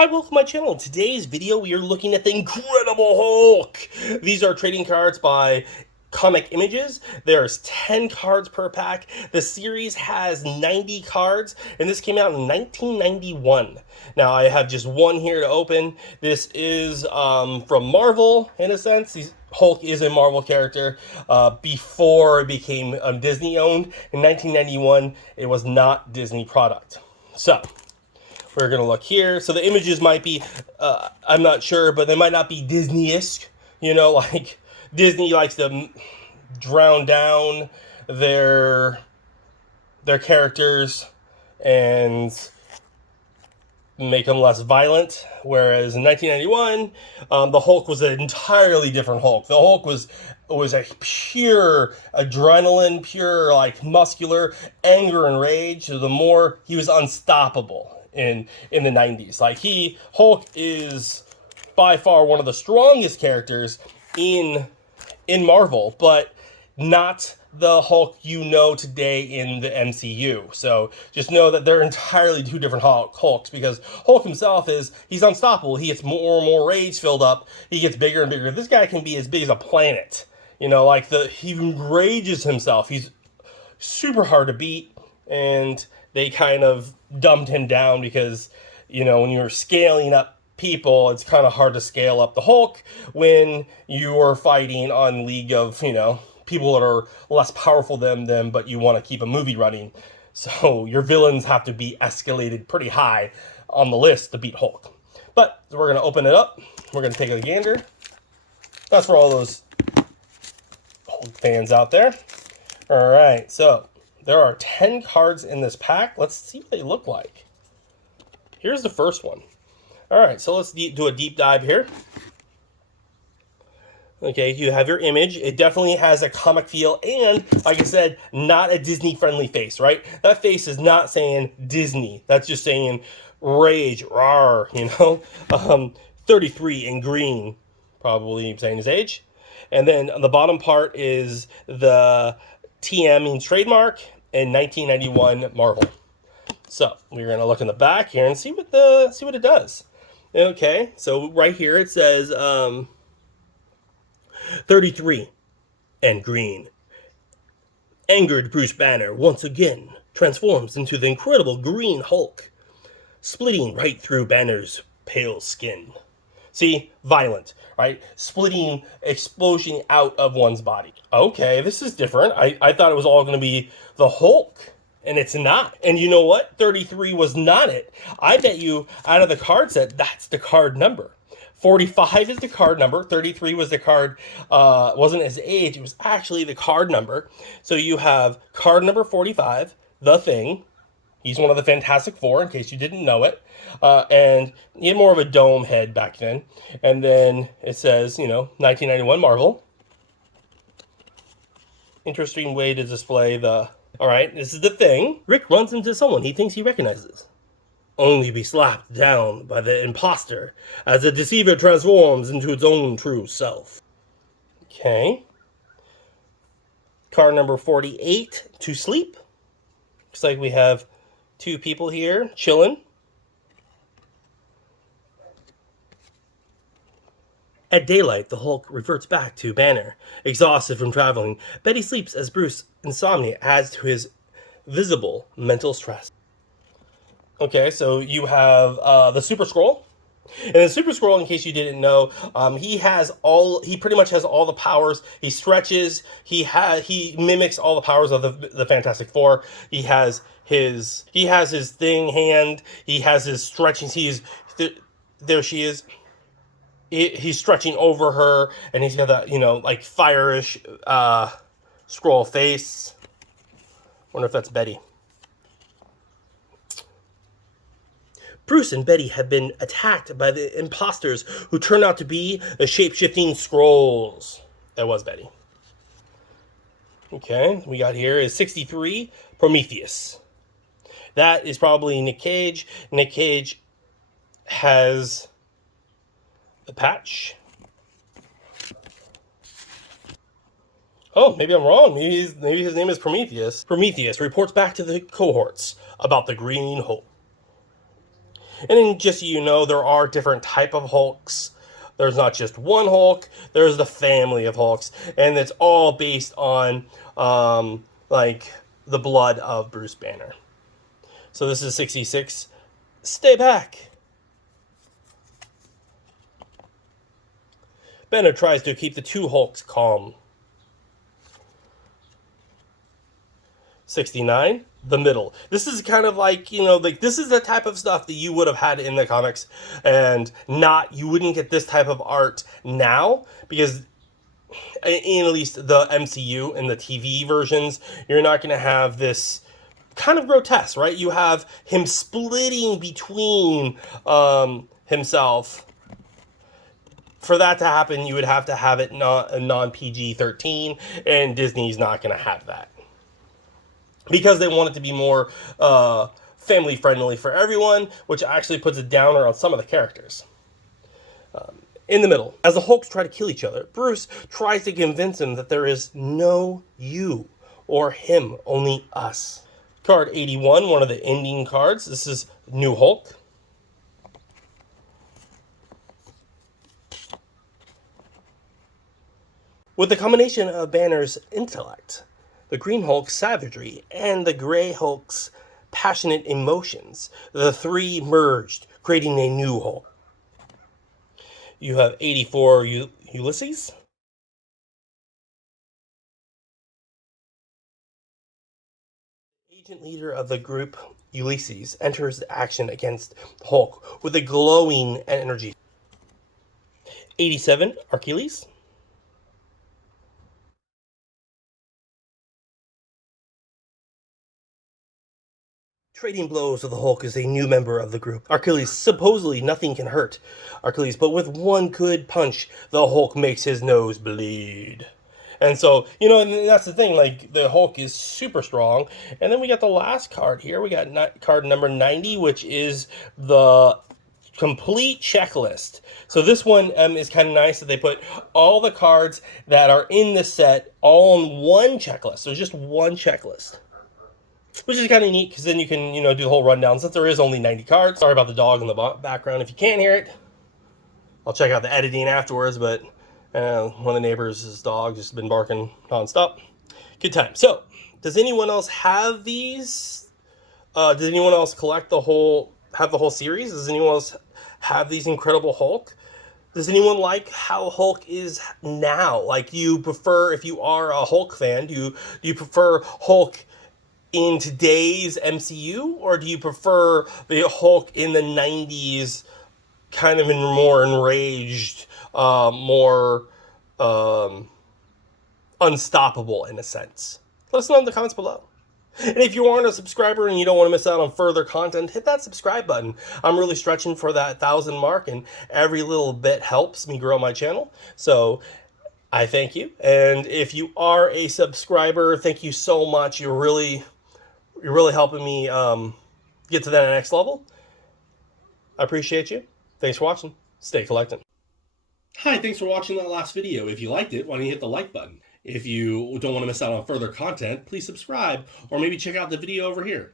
Hi, welcome to my channel. In today's video, we are looking at the Incredible Hulk. These are trading cards by Comic Images. There's 10 cards per pack. The series has 90 cards, and this came out in 1991. Now, I have just one here to open. This is from Marvel, in a sense. Hulk is a Marvel character. Before it became Disney-owned, in 1991, it was not Disney product. So, we're going to look here. So the images might be, I'm not sure, but they might not be Disney-esque. You know, like Disney likes to drown down their characters and make them less violent. Whereas in 1991, the Hulk was an entirely different Hulk. The Hulk was a pure adrenaline, pure like muscular anger and rage. So the more he was unstoppable in the 90s. Like Hulk is by far one of the strongest characters in Marvel, but not the Hulk you know today in the MCU. So just know that they're entirely two different Hulks, because Hulk himself he's unstoppable. He gets more and more rage filled up. He gets bigger and bigger. This guy can be as big as a planet. You know, like he rages himself. He's super hard to beat, and they kind of dumbed him down because, you know, when you're scaling up people, it's kind of hard to scale up the Hulk when you're fighting on League of, you know, people that are less powerful than them, but you want to keep a movie running. So your villains have to be escalated pretty high on the list to beat Hulk. But we're going to open it up. We're going to take a gander. That's for all those Hulk fans out there. All right, so there are 10 cards in this pack. Let's see what they look like. Here's the first one. All right, so let's do a deep dive here. Okay, you have your image. It definitely has a comic feel, and like I said, not a Disney-friendly face, right? That face is not saying Disney. That's just saying rage, rawr, you know? 33 in green, probably saying his age. And then on the bottom part is the TM means trademark in 1991 Marvel. So we're gonna look in the back here and see what it does. Okay, so right here it says 33 and green. Angered Bruce Banner once again transforms into the Incredible Green Hulk, splitting right through Banner's pale skin. See, violent, right? Splitting, explosion out of one's body. Okay, this is different. I thought it was all going to be the Hulk, and it's not. And you know what? 33 was not it. I bet you out of the card set, that's the card number. 45 is the card number. 33 was the card, wasn't his age. It was actually the card number. So you have card number 45, The Thing. He's one of the Fantastic Four, in case you didn't know it. And he had more of a dome head back then. And then it says, you know, 1991 Marvel. Interesting way to display the... All right, this is The Thing. Rick runs into someone he thinks he recognizes, only to be slapped down by the imposter as the deceiver transforms into its own true self. Okay. Card number 48, To Sleep. Looks like we have two people here chilling. At daylight, the Hulk reverts back to Banner. Exhausted from traveling, Betty sleeps as Bruce's insomnia adds to his visible mental stress. Okay, so you have the Super Skrull. And the Super Skrull, in case you didn't know, he pretty much has all the powers. He stretches. He mimics all the powers of the Fantastic Four. He has his thing hand. He has his stretching. There she is. He's stretching over her, and he's got that, you know, like fire-ish Skrull face. Wonder if that's Betty. Bruce and Betty have been attacked by the imposters who turn out to be the shape-shifting Skrulls. That was Betty. Okay, we got here is 63, Prometheus. That is probably Nick Cage. Nick Cage has the patch. Oh, maybe I'm wrong. Maybe his name is Prometheus. Prometheus reports back to the cohorts about the Green Hulk. And then just so you know, there are different type of Hulks. There's not just one Hulk, there's the family of Hulks, and it's all based on like the blood of Bruce Banner. So this is 66. Stay back. Banner tries to keep the two Hulks calm. 69, the middle. This is kind of like, you know, like this is the type of stuff that you would have had in the comics, and you wouldn't get this type of art now, because in at least the MCU and the TV versions, you're not going to have this kind of grotesque, right? You have him splitting between himself. For that to happen, you would have to have it non-PG-13, and Disney's not going to have that, because they want it to be more family friendly for everyone, which actually puts a downer on some of the characters. In the middle, as the Hulks try to kill each other, Bruce tries to convince him that there is no you or him, only us. Card 81, one of the ending cards. This is New Hulk. With the combination of Banner's intellect, the Green Hulk's savagery, and the Gray Hulk's passionate emotions, the three merged, creating a new Hulk. You have 84 Ulysses. Agent leader of the group, Ulysses, enters action against Hulk with a glowing energy. 87, Achilles. Trading blows with the Hulk is a new member of the group. Achilles, supposedly nothing can hurt Achilles, but with one good punch, the Hulk makes his nose bleed. And so, you know, and that's the thing, like, the Hulk is super strong. And then we got the last card here. We got card number 90, which is the complete checklist. So this one is kind of nice that they put all the cards that are in the set all on one checklist. So just one checklist, which is kind of neat, because then you can, you know, do the whole rundown, since there is only 90 cards. Sorry about the dog in the background if you can't hear it. I'll check out the editing afterwards, but one of the neighbors' dogs has been barking nonstop. Good time. So, does anyone else have these? Does anyone else have the whole series? Does anyone else have these Incredible Hulk? Does anyone like how Hulk is now? Like, do you prefer, if you are a Hulk fan, do you prefer Hulk in today's MCU, or do you prefer the Hulk in the 90s, kind of more enraged, more unstoppable in a sense? Let us know in the comments below. And if you aren't a subscriber and you don't want to miss out on further content, hit that subscribe button. I'm really stretching for that 1,000 mark, and every little bit helps me grow my channel. So I thank you. And if you are a subscriber, thank you so much. You're really helping me get to that next level. I appreciate you. Thanks for watching. Stay collecting. Hi, thanks for watching that last video. If you liked it, why don't you hit the like button? If you don't want to miss out on further content, please subscribe, or maybe check out the video over here.